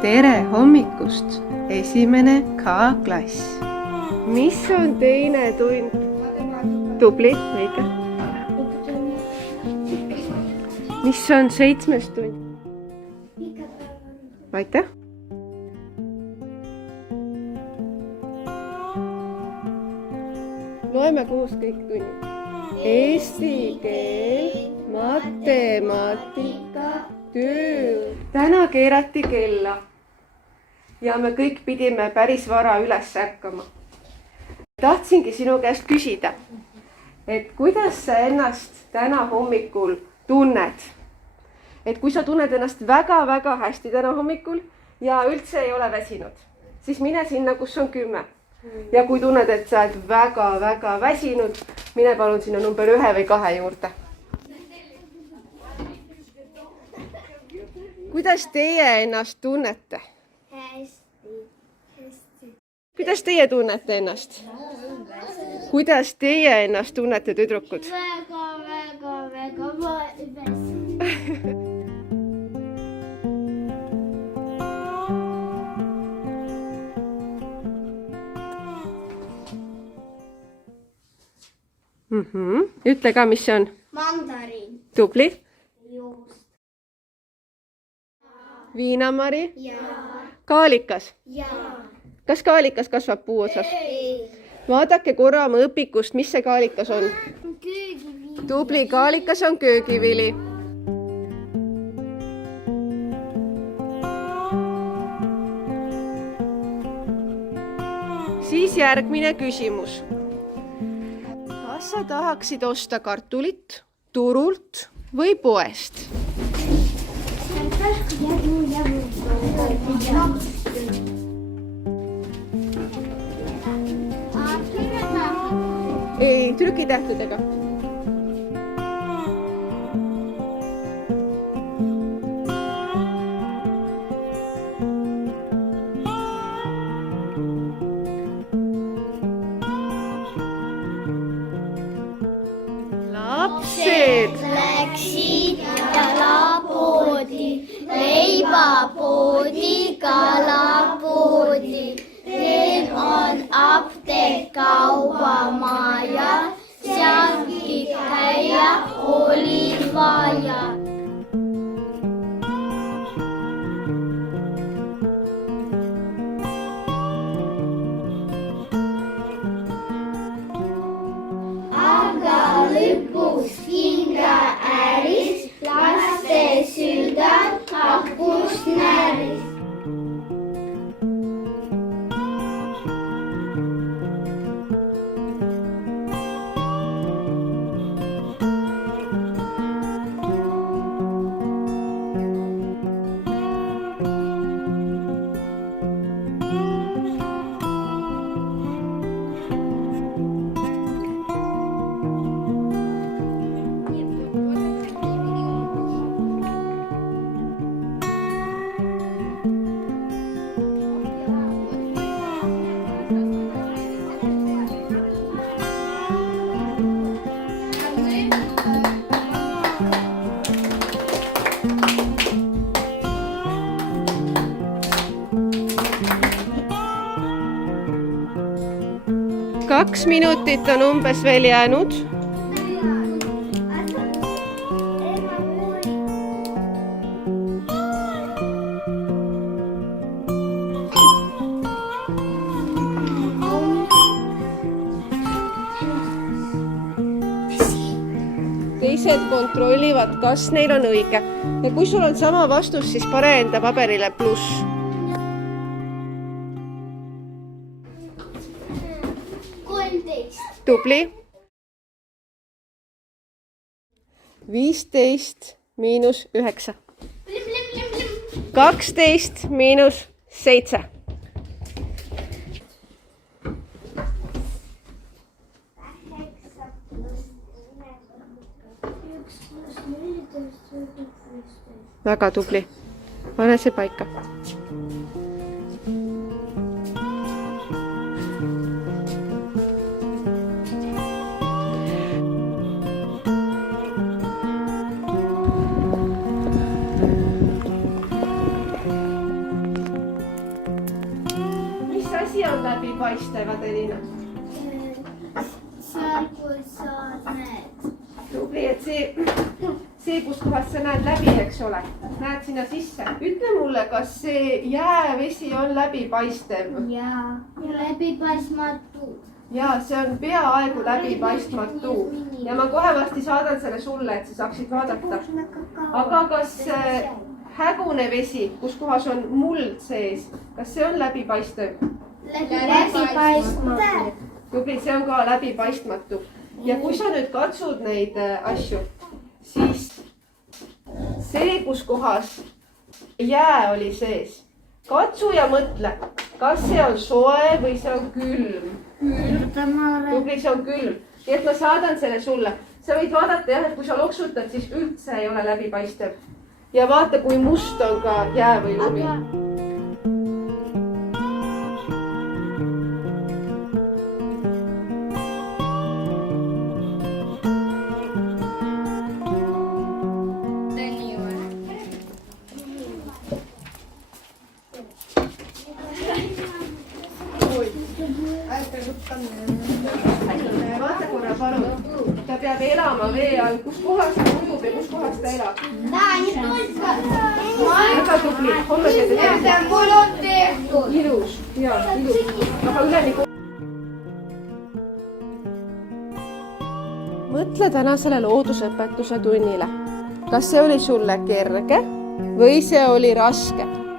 tere hommikust, esimene K-klass. Mis on teine tund? Tubli, õige. Mis on 7. tund? Aitäh. Loeme koos kõik tunnid. Eesti keel, matemaatika, töö. Täna keerati kella ja me kõik pidime päris vara üles ärkama. Tahtsingi sinu käest küsida, et kuidas sa ennast täna hommikul tunned? Et kui sa tunned ennast väga-väga hästi täna hommikul ja üldse ei ole väsinud, siis mine sinna, kus on 10. Ja kui tunned, et sa oled väga-väga väsinud, mine palun sinna number 1 või 2 juurde. Kuidas teie ennast tunnete? Hästi. Kuidas teie tunnete ennast? Kuidas teie ennast tunnete, tüdrukud? Väga väsinud. Ütle ka, mis see on? Mandariin. Tubli. Juust. Viinamari. Jaa. Kaalikas. Jaa. Kas kaalikas kasvab puu otsas? Ei. Vaadake korra oma õpikust, mis see kaalikas on. Köögivili. Tubli, kaalikas on köögivili. Siis järgmine küsimus. Kas sa tahaksid osta kartulit turult või poest? Ei, trükitähtedega. Lapsed Läksid jalapoodi, leivapoodi, kalapoodi. Veel on apteek, kaubamaja, sealgi käia oli vaja. Aga lõpus hinga äris, laste südant hakkus näris. Kaks minutit on umbes veel jäänud. Teised kontrollivad, kas neil on õige. Ja kui sul on sama vastus, siis pane enda paberile pluss. Tubli. 15 miinus 9. 12 miinus 7. Väga tubli. Pane see paika. läbipaistev, Adelina? seal, kus sa näed. tubli, et see, kus kohas sa näed läbi, eks ole, näed sinna sisse. ütle mulle, kas see jäävesi on läbipaistev? ja läbipaistmatu. ja see on peaaegu läbipaistmatu ja ma kohe varsti saadan selle sulle, et sa saaksid vaadata. aga kas hägune vesi, kus kohas on muld sees, kas see on läbipaistev? Läbipaistmatu. tubli, see on ka läbipaistmatu. ja kui sa nüüd katsud neid asju, siis see, kus kohas jää oli sees, katsu ja mõtle, kas see on soe või see on külm. tubli, see on külm. nii et ma saadan selle sulle. sa võid vaadata jah, et kui sa loksutad, siis üldse ei ole läbipaistev. ja vaata, kui must on ka jää või lumi. vaata korra palun, ta peab elama vee all, kus kohas ta ujub ja kus kohas ta elab. väga tubli, homme teete teada. mul on tehtud. ilus, ja ilus, aga üleni. mõtle tänasele loodusõpetuse tunnile. kas see oli sulle kerge või see oli raske?